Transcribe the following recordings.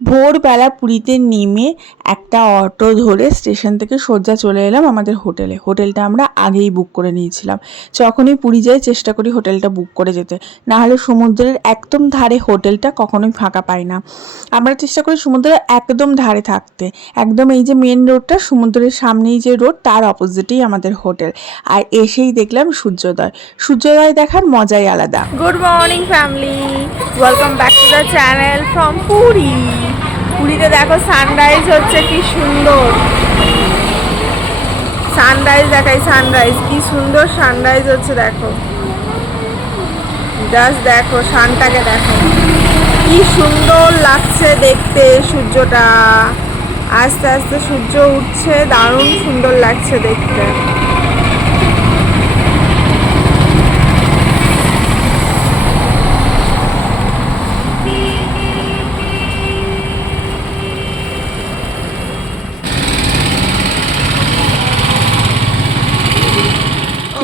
ভোরবেলা পুরীতে নেমে একটা অটো ধরে স্টেশন থেকে সোজা চলে এলাম আমাদের হোটেলে। হোটেলটা আমরা আগেই বুক করে নিয়েছিলাম। যখনই পুরী যাই চেষ্টা করি হোটেলটা বুক করে যেতে, না হলে সমুদ্রের একদম ধারে হোটেলটা কখনোই ফাঁকা পাই না। আমরা চেষ্টা করি সমুদ্রের একদম ধারে থাকতে, একদম এই যে মেন রোডটা, সমুদ্রের সামনেই যে রোড তার অপোজিটেই আমাদের হোটেল। আর এসেই দেখলাম সূর্যোদয়। সূর্যোদয় দেখার মজাই আলাদা। Good morning family, welcome back to the channel from Puri. পুরীতে দেখো সানরাইজ হচ্ছে, কি সুন্দর সানরাইজ দেখাই। সানরাইজ কি সুন্দর সানরাইজ হচ্ছে, দেখো জাস্ট দেখো, সানটাকে দেখো কি সুন্দর লাগছে দেখতে। সূর্যটা আস্তে আস্তে সূর্য উঠছে, দারুণ সুন্দর লাগছে দেখতে।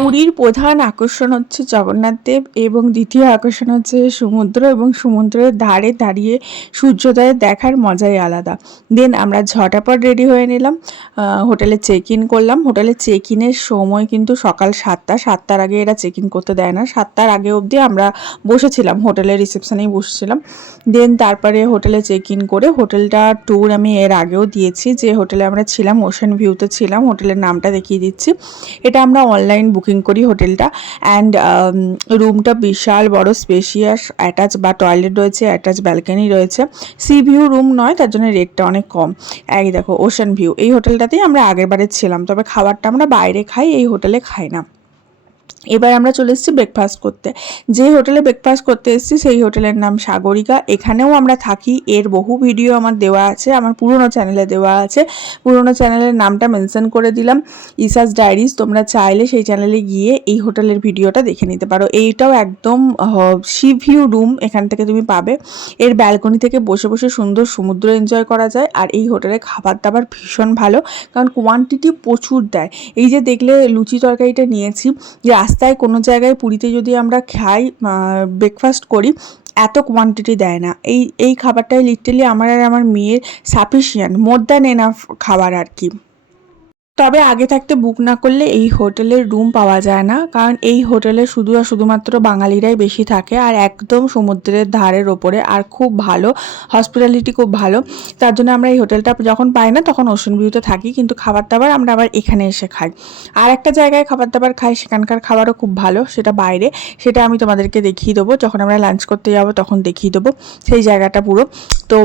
পুরীর প্রধান আকর্ষণ হচ্ছে জগন্নাথ দেব এবং দ্বিতীয় আকর্ষণ হচ্ছে সমুদ্র, এবং সমুদ্রের ধারে দাঁড়িয়ে সূর্যোদয় দেখার মজাই আলাদা। দেন আমরা ঝটাপট রেডি হয়ে নিলাম, হোটেলে চেক ইন করলাম। হোটেলে চেক ইনের সময় কিন্তু সকাল 7টার আগে এরা চেক ইন করতে দেয় না। 7টার আগে অবধি আমরা বসেছিলাম, হোটেলের রিসেপশনেই বসেছিলাম। দেন তারপরে হোটেলে চেক ইন করে, হোটেলটা ট্যুর আমি এর আগেও দিয়েছি, যে হোটেলে আমরা ছিলাম ওশেন ভিউতে ছিলাম। হোটেলের নামটা দেখিয়ে দিচ্ছি। এটা আমরা অনলাইন বুকিং করি হোটেলটা। অ্যান্ড রুমটা বিশাল বড়, স্পেশিয়াস, অ্যাটাচ বা টয়লেট রয়েছে, অ্যাটাচ ব্যালকনি রয়েছে। সি ভিউ রুম নয়, তার জন্য রেটটা অনেক কম। এই দেখো ওশেন ভিউ, এই হোটেলটাতেই আমরা আগের বারে ছিলাম, তবে খাবারটা আমরা বাইরে খাই, এই হোটেলে খাই না। এবার আমরা চলে এসেছি ব্রেকফাস্ট করতে। যে হোটেলে ব্রেকফাস্ট করতে এসেছি সেই হোটেলের নাম সাগরিকা। এখানেও আমরা থাকি, এর বহু ভিডিও আমার দেওয়া আছে, আমার পুরনো চ্যানেলে দেওয়া আছে। পুরনো চ্যানেলের নামটা মেনশন করে দিলাম, ইসাস ডায়েরিজ। তোমরা চাইলে সেই চ্যানেলে গিয়ে এই হোটেলের ভিডিওটা দেখে নিতে পারো। এইটাও একদম সি ভিউ রুম, এখান থেকে তুমি পাবে। এর ব্যালকনি থেকে বসে বসে সুন্দর সমুদ্র এনজয় করা যায়। আর এই হোটেলে খাবার দাবার ভীষণ ভালো, কারণ কোয়ান্টিটি প্রচুর দেয়। এই যে দেখলে লুচি তরকারিটা নিয়েছি, রাস্তায় কোনো জায়গায় পুরীতে যদি আমরা খাই, ব্রেকফাস্ট করি, এত কোয়ান্টিটি দেয় না। এই খাবারটাই লিটারালি আমার আর আমার মেয়ের সাফিসিয়েন্ট, মোর দ্যান এনাফ খাবার আর কি। তবে আগে থাকতে বুক না করলে এই হোটেলের রুম পাওয়া যায় না, কারণ এই হোটেলে শুধু আর শুধুমাত্র বাঙালিরাই বেশি থাকে, আর একদম সমুদ্রের ধারের ওপরে, আর খুব ভালো হসপিটালিটি, খুব ভালো। তার জন্য আমরা এই হোটেলটা যখন পাই না তখন ওশেন ভিউতে থাকি, কিন্তু খাবার দাবার আমরা আবার এখানে এসে খাই। আর একটা জায়গায় খাবার দাবার খাই, সেখানকার খাবারও খুব ভালো, সেটা বাইরে। সেটা আমি তোমাদেরকে দেখিয়ে দেবো, যখন আমরা লাঞ্চ করতে যাবো তখন দেখিয়ে দেবো সেই জায়গাটা পুরো। তো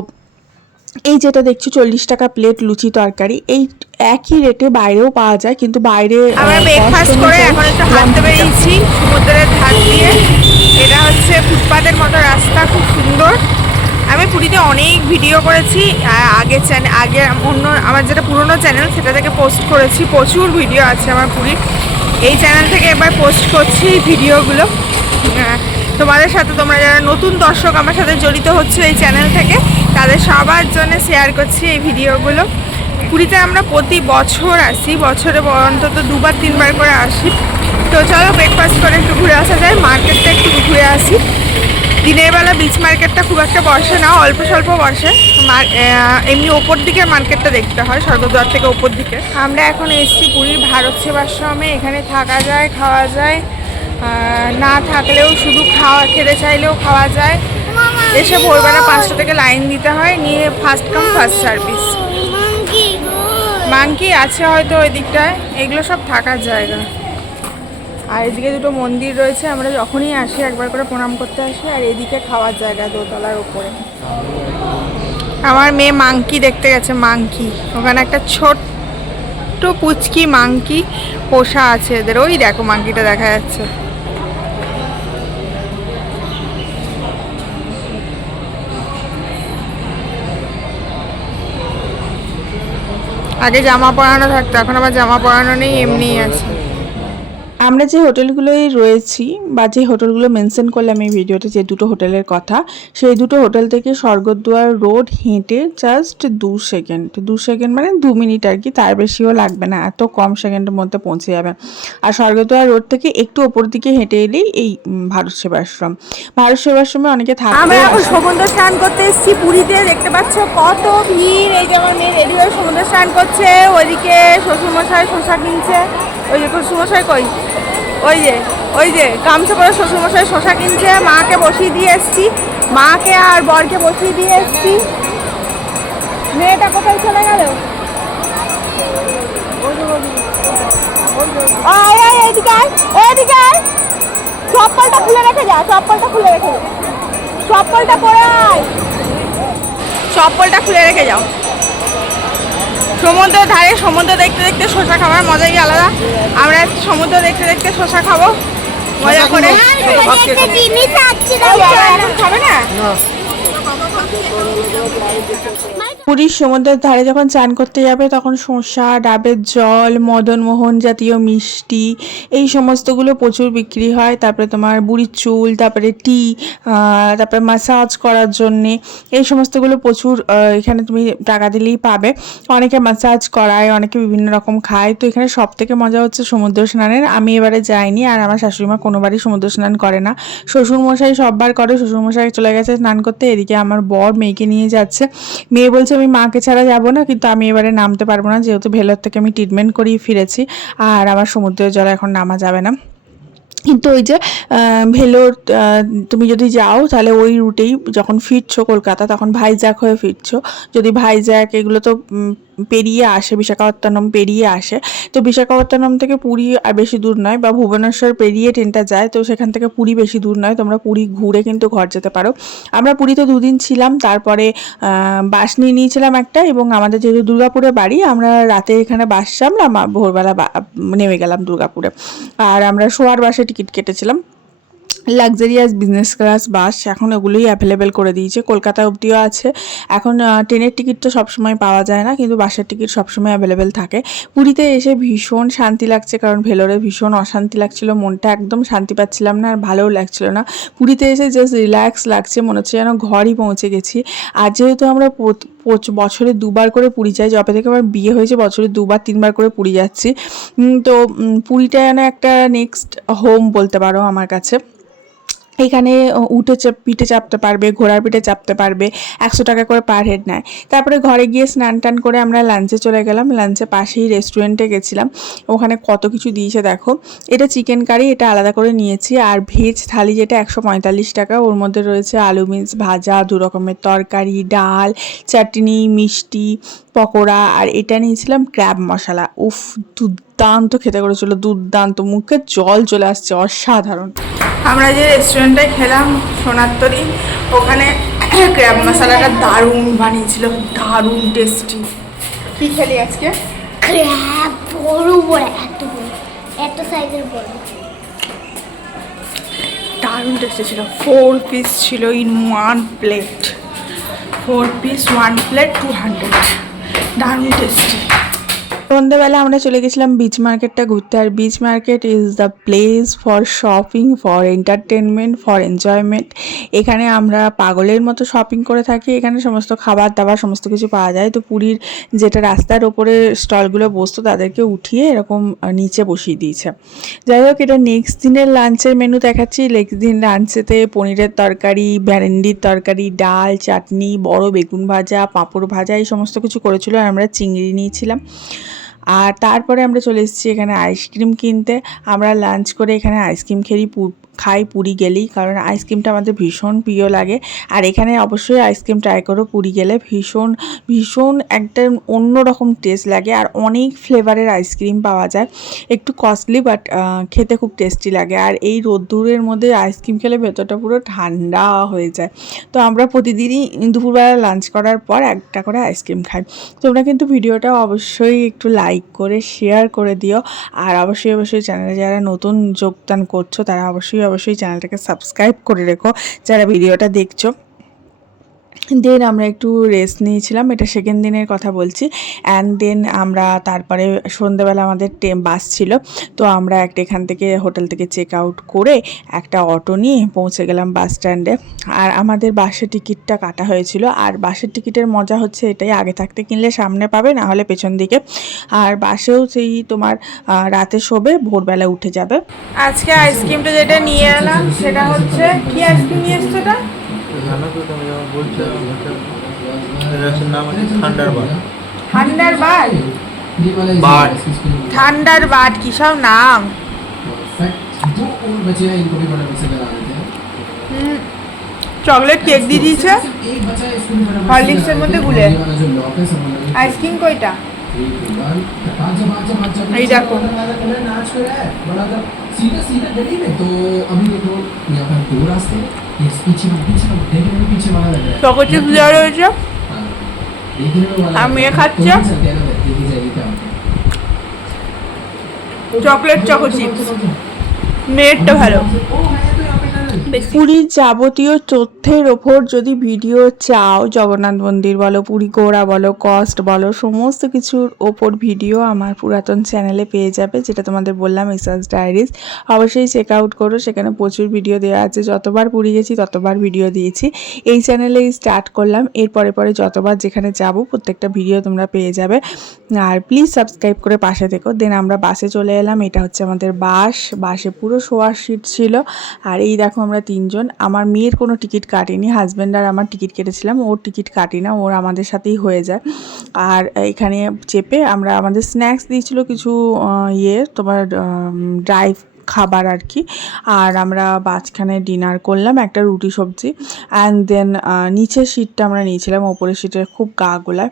এই যেটা দেখছি 40 টাকা প্লেট লুচি তরকারি, এই একই রেটে বাইরেও পাওয়া যায়, কিন্তু বাইরে আমরা ব্রেকফাস্ট করে এখন একটু হাঁটতে বেরিয়েছি সমুদ্রের ধার দিয়ে। এটা হচ্ছে ফুটপাতের মতো রাস্তা, খুব সুন্দর। আমি পুরীতে অনেক ভিডিও করেছি, আগে অন্য আমার যেটা পুরনো চ্যানেল সেটা থেকে পোস্ট করেছি, প্রচুর ভিডিও আছে আমার পুরীর। এই চ্যানেল থেকে এবার পোস্ট করছি এই ভিডিওগুলো তোমাদের সাথে। তোমরা যারা নতুন দর্শক আমার সাথে জড়িত হচ্ছে এই চ্যানেল থেকে, তাদের সবার জন্য শেয়ার করছি এই ভিডিওগুলো। পুরীতে আমরা প্রতি বছর আসি, বছরে অন্তত 2-3বার করে আসি। তো চলো ব্রেকফাস্ট করে একটু ঘুরে আসা যায়, মার্কেটটা একটু ঘুরে আসি। দিনের বেলা বিচ মার্কেটটা খুব একটা বসে না, অল্প স্বল্প বসে। এমনি ওপর দিকের মার্কেটটা দেখতে হয়, স্বর্গদ্বার থেকে ওপর দিকে। আমরা এখন এসেছি পুরীর ভারত সেবাশ্রমে। এখানে থাকা যায়, খাওয়া যায়, না থাকলেও শুধু খেতে চাইলেও খাওয়া যায়। এসে ভোরবেলা 5টা থেকে লাইন দিতে হয়, নিয়ে first come first service. Monkey আছে হয়তো ওই দিকটায়, এগুলো সব থাকার জায়গা। আর এদিকে দুটো মন্দির রয়েছে, আমরা যখনই আসি একবার করে প্রণাম করতে আসি। আর এদিকে খাওয়ার জায়গা দোতলার উপরে। আমার মেয়ে মাংকি দেখতে গেছে, মাংকি। ওখানে একটা ছোট্ট পুচকি মাংকি পোষা আছে এদের, ওই দেখো মাংকিটা দেখা যাচ্ছে। আগে জামা পরানো থাকতো, এখন আবার জামা পরানো নেই, এমনিই আছে। আমরা যে হোটেলগুলোয় রয়েছি বা যে হোটেলগুলো মেনশন করলাম এই ভিডিওতে, যে দুটো হোটেলের কথা, সেই দুটো হোটেল থেকে স্বর্গদ্বার রোড হেঁটে জাস্ট 2 সেকেন্ড মানে 2 মিনিট আর কি, তার বেশিও লাগবে না, এত কম সেকেন্ডের মধ্যে পৌঁছে যাবে। আর স্বর্গদ্বার রোড থেকে একটু ওপর দিকে হেঁটে এলেই এই ভারত সেবাশ্রম। ভারত সেবাশ্রমে অনেকে আমরা থাকে। এখন সমুদ্র স্নান করতে এসেছি পুরীতে, দেখতে পাচ্ছ কত ভিড়। এই যে আমার মেয়ে রেডি হয়ে সমুদ্র স্নান করছে, ওইদিকে শ্বশুরমশাই শশা কিনছে। ওই যে শ্বশুরমশাই কই, ওই যে গামছা পরে শ্বশুরমশাই শশা কিনছে। মাকে বসিয়ে দিয়ে এসেছি, মাকে আর বরকে বসিয়ে দিয়ে এসেছি। মেয়েটা কোথায় চলে গেল? এইদিকে আয়, এইদিকে আয়। চপ্পলটা খুলে রেখে যা, চপ্পলটা খুলে রেখে যা, চপ্পলটা পরে আয়, চপ্পলটা খুলে রেখে যাও। সমুদ্রের ধারে সমুদ্র দেখতে দেখতে শসা খাবার মজাই আলাদা। আমরা সমুদ্র দেখতে দেখতে শসা খাবো মজা করে। এখন খাবে না? পুরীর সমুদ্রের ধারে যখন চান করতে যাবে তখন শসা, ডাবের জল, মদনমোহন জাতীয় মিষ্টি, এই সমস্তগুলো প্রচুর বিক্রি হয়। তারপরে তোমার বুড়ির চুল, তারপরে টি, তারপরে ম্যাসাজ করার জন্যে, এই সমস্তগুলো প্রচুর এখানে তুমি টাকা দিলেই পাবে। অনেকে ম্যাসাজ করায়, অনেকে বিভিন্ন রকম খায়। তো এখানে সব থেকে মজা হচ্ছে সমুদ্র স্নানের। আমি এবারে যাইনি, আর আমার শাশুড়িমা কোনোবারই সমুদ্র স্নান করে না। শ্বশুরমশাই সববার করে, শ্বশুরমশাই চলে গেছে স্নান করতে। এদিকে আমার বর মেয়েকে নিয়ে যাচ্ছে। মেয়ে বলছে আমি মাকে ছাড়া যাব না, কিন্তু আমি এবারে নামতে পারবো না, যেহেতু ভেলোর থেকে আমি ট্রিটমেন্ট করিয়ে ফিরেছি, আর আমার সমুদ্রের জলে এখন নামা যাবে না। কিন্তু ওই যে ভেলোর তুমি যদি যাও তাহলে ওই রুটেই যখন ফিরছো কলকাতা, তখন ভাইজ্যাক হয়ে ফিরছো। যদি ভাইজ্যাক এগুলো তো পেরিয়ে আসে, বিশাখাপত্তনম পেরিয়ে আসে, তো বিশাখাপত্তনম থেকে পুরী আর বেশি দূর নয়, বা ভুবনেশ্বর পেরিয়ে ট্রেনটা যায়, তো সেখান থেকে পুরী বেশি দূর নয়, তোমরা পুরী ঘুরে কিন্তু ঘর যেতে পারো। আমরা পুরীতে 2 দিন ছিলাম, তারপরে বাস নিয়ে নিয়েছিলাম একটা, এবং আমাদের যেহেতু দুর্গাপুরে বাড়ি, আমরা রাতে এখানে বাস সামলাম, ভোরবেলা নেমে গেলাম দুর্গাপুরে। আর আমরা শোয়ার বাসে টিকিট কেটেছিলাম, লাক্সারিয়াস বিজনেস ক্লাস বাস, এখন ওগুলোই অ্যাভেলেবেল করে দিয়েছে, কলকাতা অবধিও আছে এখন। ট্রেনের টিকিট তো সবসময় পাওয়া যায় না, কিন্তু বাসের টিকিট সবসময় অ্যাভেলেবেল থাকে। পুরীতে এসে ভীষণ শান্তি লাগছে, কারণ ভেলোরে ভীষণ অশান্তি লাগছিল, মনটা একদম শান্তি পাচ্ছিলাম না, আর ভালোও লাগছিল না। পুরীতে এসে জাস্ট রিল্যাক্স লাগছে, মনে হচ্ছে যেন ঘরই পৌঁছে গেছি। আর যেহেতু আমরা বছরে 2বার করে পুরী যাই, যবে থেকে আমার বিয়ে হয়েছে বছরে 2-3বার করে পুরী যাচ্ছি, তো পুরীটা যেন একটা নেক্সট হোম বলতে পারো আমার কাছে। এখানে পিঠে চাপতে পারবে, ঘোড়ার পিঠে চাপতে পারবে, 100 টাকা করে পার হেড নেয়। তারপরে ঘরে গিয়ে স্নান টান করে আমরা লাঞ্চে চলে গেলাম। লাঞ্চে পাশেই রেস্টুরেন্টে গেছিলাম, ওখানে কত কিছু দিয়েছে দেখো। এটা চিকেন কারি, এটা আলাদা করে নিয়েছি। আর ভেজ থালি যেটা 145 টাকা, ওর মধ্যে রয়েছে আলু মিক্স, ভাজা, 2 রকমের তরকারি, ডাল, চাটনি, মিষ্টি, পকোড়া। আর এটা নিয়েছিলাম ক্র্যাব মশলা, উফ দুর্দান্ত খেতে করেছিল, দুর্দান্ত, মুখে জল চলে আসছে, অসাধারণ। আমরা যে রেস্টুরেন্টে খেলাম সোনারতরী, ওখানে ক্র্যাব মশলাটা দারুণ বানিয়েছিল, দারুণ টেস্টি। কি খেলি আজকে? ক্র্যাব বড় বড়, এত সাইজের বড়, দারুণ টেস্টি ছিল। 4 পিস ছিল ইন 1 প্লেট, 4 পিস 1 প্লেট 200, দারুণ টেস্টি। সন্ধ্যেবেলা আমরা চলে গেছিলাম বিচ মার্কেটটা ঘুরতে। আর beach market is the place for shopping, for entertainment, for enjoyment. এখানে আমরা পাগলের মতো শপিং করে থাকি, এখানে সমস্ত খাবার দাবার সমস্ত কিছু পাওয়া যায়। তো পুরীর যেটা রাস্তার ওপরে স্টলগুলো বসতো, তাদেরকে উঠিয়ে এরকম নিচে বসিয়ে দিয়েছে। যাই হোক, এটা নেক্সট দিনের লাঞ্চের মেনু দেখাচ্ছি। নেক্সট দিন লাঞ্চেতে পনিরের তরকারি, ভেন্ডির তরকারি, ডাল, চাটনি, বড় বেগুন ভাজা, পাঁপড় ভাজা, এই সমস্ত কিছু করেছিল। আর আমরা চিংড়ি নিয়েছিলাম। আর তারপরে আমরা চলে এসেছি এখানে আইসক্রিম কিনতে। আমরা লাঞ্চ করে এখানে আইসক্রিম খাই পুরী গেলেই, কারণ আইসক্রিমটা আমাদের ভীষণ প্রিয় লাগে। আর এখানে অবশ্যই আইসক্রিম ট্রাই করো পুরী গেলে, ভীষণ ভীষণ একটা অন্যরকম টেস্ট লাগে। আর অনেক ফ্লেভারের আইসক্রিম পাওয়া যায়, একটু কস্টলি বাট খেতে খুব টেস্টি লাগে। আর এই রোদ্দুরের মধ্যে আইসক্রিম খেলে ভেতরটা পুরো ঠান্ডা হয়ে যায়। তো আমরা প্রতিদিনই দুপুরবেলা লাঞ্চ করার পর একটা করে আইসক্রিম খাই। তোমরা কিন্তু ভিডিওটা অবশ্যই একটু লাইক করে শেয়ার করে দিও। আর অবশ্যই চ্যানেলে যারা নতুন যোগদান করছো, তারা অবশ্যই চ্যানেলটাকে সাবস্ক্রাইব করে রেখো, যারা ভিডিওটা দেখছো। দেন আমরা একটু রেস্ট নিয়েছিলাম, এটা সেকেন্ড দিনের কথা বলছি। অ্যান্ড দেন আমরা তারপরে সন্ধ্যাবেলা আমাদের বাস ছিল, তো আমরা এখান থেকে হোটেল থেকে চেক আউট করে একটা অটো নিয়ে পৌঁছে গেলাম বাস স্ট্যান্ডে। আর আমাদের বাসের টিকিটটা কাটা হয়েছিল, আর বাসের টিকিটের মজা হচ্ছে এটাই, আগে থাকতে কিনলে সামনে পাবে, না হলে পেছন দিকে। আর বাসেও সেই তোমার রাতে শোবে, ভোরবেলা উঠে যাবে। আজকে আইসক্রিমটা যেটা নিয়ে এলাম সেটা হচ্ছে, কি আইসক্রিম নিয়ে এসছো এটা? জানো তো তুমি যখন বলছো এটার নাম হচ্ছে থান্ডারবার্ড। থান্ডারবার্ড? বার্ড। থান্ডারবার্ড কি সব নাম! চকলেট কেক দিয়ে দিয়েছে হরলিক্সের মধ্যে গুলে। আইসক্রিম কয়টা? এই দেখো, सीधा सीधा गली में तो अभी देखो यहाँ पर दो रास्ते हैं, एक देखने में पीछे वाला लग रहा है, চকো চিপস দেওয়া রয়েছে, हाँ, देखने में वाला আর মেয়ে लग रहा है। খাচ্ছে तो चलते हैं ना, देखी जाएगी क्या होता है। Chocolate choco chips. নেটটা ভালো। ओ है तो यहाँ पे टनल। পুরীর যাবতীয় তথ্যের ওপর যদি ভিডিও চাও, জগন্নাথ মন্দির বলো, পুরী গোড়া বলো, কস্ট বলো, সমস্ত কিছুর ওপর ভিডিও আমার পুরাতন চ্যানেলে পেয়ে যাবে, যেটা তোমাদের বললাম এসআস ডায়েরিজ। অবশ্যই চেক আউট করো, সেখানে প্রচুর ভিডিও দেওয়া আছে। যতবার পুরী গেছি ততবার ভিডিও দিয়েছি। এই চ্যানেলেই স্টার্ট করলাম, এর পরে পরে যতবার যেখানে যাব প্রত্যেকটা ভিডিও তোমরা পেয়ে যাবে। আর প্লিজ সাবস্ক্রাইব করে পাশে থেকো। দেন আমরা বাসে চলে এলাম, এটা হচ্ছে আমাদের বাসে পুরো শোয়ার সিট ছিল। আর এই দেখো আমরা তিনজন, আমার মেয়ের কোনো টিকিট কাটিনি, হাজব্যান্ড আর আমার টিকিট কেটেছিলাম, ওর টিকিট কাটি না, ওর আমাদের সাথেই হয়ে যায়। আর এখানে চেপে আমরা, আমাদের স্ন্যাক্স দিয়েছিল কিছু তোমার ড্রাই খাবার আর কি। আর আমরা মাঝখানে ডিনার করলাম, একটা রুটি সবজি। অ্যান্ড দেন নিচের সিটটা আমরা নিয়েছিলাম, ওপরের সিটের খুব গা গোলায়।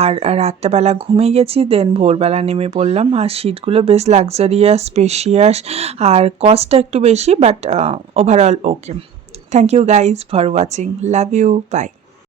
আর রাত্রেবেলা ঘুমিয়ে গেছি, দেন ভোরবেলা নেমে পড়লাম। আর সিটগুলো বেশ লাক্সারিয়াস, স্পেশিয়াস, আর কস্টটা একটু বেশি, but overall okay. Thank you guys for watching, love you, by.